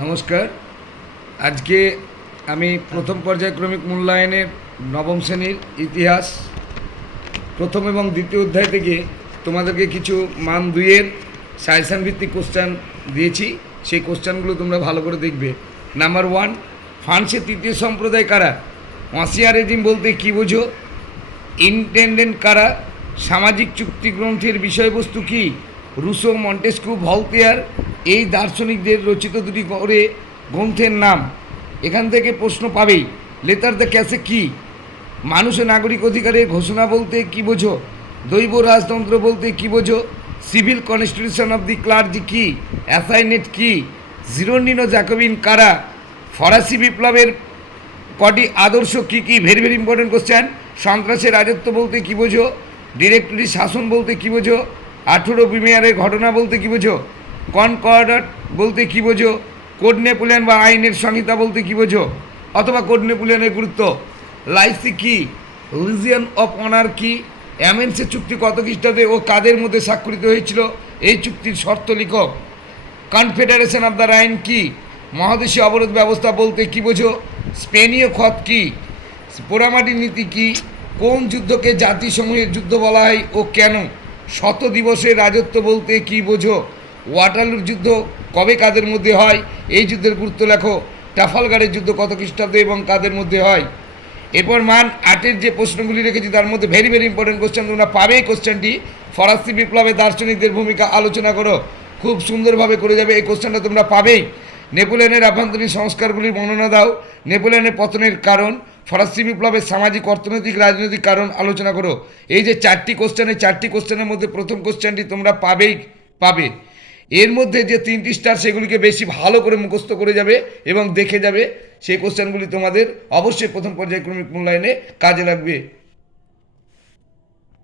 নমস্কার। আজকে আমি প্রথম পর্যায়ক্রমিক মূল্যায়নের নবম শ্রেণীর ইতিহাস প্রথম এবং দ্বিতীয় অধ্যায় থেকে তোমাদেরকে কিছু মান দুইয়ের সাজেশান ভিত্তিক কোশ্চেন দিয়েছি। সেই কোশ্চেনগুলো তোমরা ভালো করে দেখবে। নাম্বার 1, ফ্রান্সের তৃতীয় সম্প্রদায় কারা? অঁসিয়া রেজিম বলতে কী বোঝো? ইন্টেন্ডেন্ট কারা? সামাজিক চুক্তি গ্রন্থের বিষয়বস্তু কী? রুসো, মন্টেস্কু, ভলতেয়ার এই দার্শনিকদের রচিত দুটি করে গ্রন্থের নাম। এখান থেকে প্রশ্ন পাবেই। লেটার দ্য ক্যাসে কী? মানুষ ও নাগরিক অধিকারের ঘোষণা বলতে কী বোঝো? দৈব রাজতন্ত্র বলতে কী বোঝো? Civil constitution of the clergy কী? অ্যাসাইনেট কী? জিরোন্ডিনো জ্যাকোবিন কারা? ফরাসি বিপ্লবের কটি আদর্শ কী কী? Very very important question. সন্ত্রাসের রাজত্ব বলতে কী বোঝো? ডিরেক্টরি শাসন বলতে কী বোঝো? 18 প্রিমিয়ারের ঘটনা বলতে কী বোঝো? কনকর্ডাট বলতে কী বোঝো? কোড নেপোলিয়ন বা আইনের সংহিতা বলতে কী বোঝো? অথবা কোড নেপোলিয়নের গুরুত্ব। লাইসি কি? লিজিয়ন অফ অনার কি? অ্যামেন্সের চুক্তি কত খ্রিস্টাব্দে ও কাদের মধ্যে স্বাক্ষরিত হয়েছিল? এই চুক্তির শর্ত লিখো। কনফেডারেশন অফ দ্য রাইন কি? মহাদেশীয় অবরোধ ব্যবস্থা বলতে কী বোঝো? স্পেনীয় খত কি? পোড়ামাটির নীতি কি? কোন যুদ্ধকে জাতিসমূহের যুদ্ধ বলা হয় ও কেন? শত দিবসের রাজত্ব বলতে কী বোঝো? ওয়াটারলুর যুদ্ধ কবে কাদের মধ্যে হয়? এই যুদ্ধের গুরুত্ব লেখো। ট্রাফালগারের যুদ্ধ কত খ্রিস্টাব্দে এবং কাদের মধ্যে হয়? এরপর মান 8-এর যে প্রশ্নগুলি রেখেছি তার মধ্যে ভেরি ভেরি ইম্পর্টেন্ট কোশ্চেন, তোমরা পাবে এই কোশ্চেনটি। ফরাসি বিপ্লবে দার্শনিকদের ভূমিকা আলোচনা করো। খুব সুন্দরভাবে করে যাবে, এই কোশ্চেনটা তোমরা পাবেই। নেপোলিয়নের আভ্যন্তরীণ সংস্কারগুলির বর্ণনা দাও। নেপোলিয়নের পতনের কারণ। ফরাসি বিপ্লবের সামাজিক, অর্থনৈতিক, রাজনৈতিক কারণ আলোচনা করো। এই যে চারটি কোশ্চেন, এই চারটি কোশ্চেনের মধ্যে প্রথম কোশ্চেনটি তোমরা পাবে। এর মধ্যে যে 3টি স্টার সেগুলিকে বেশি ভালো করে মুখস্থ করে যাবে এবং দেখে যাবে। সেই কোশ্চেনগুলি তোমাদের অবশ্যই প্রথম পর্যায়ক্রমিক মূল্যায়নে কাজে লাগবে।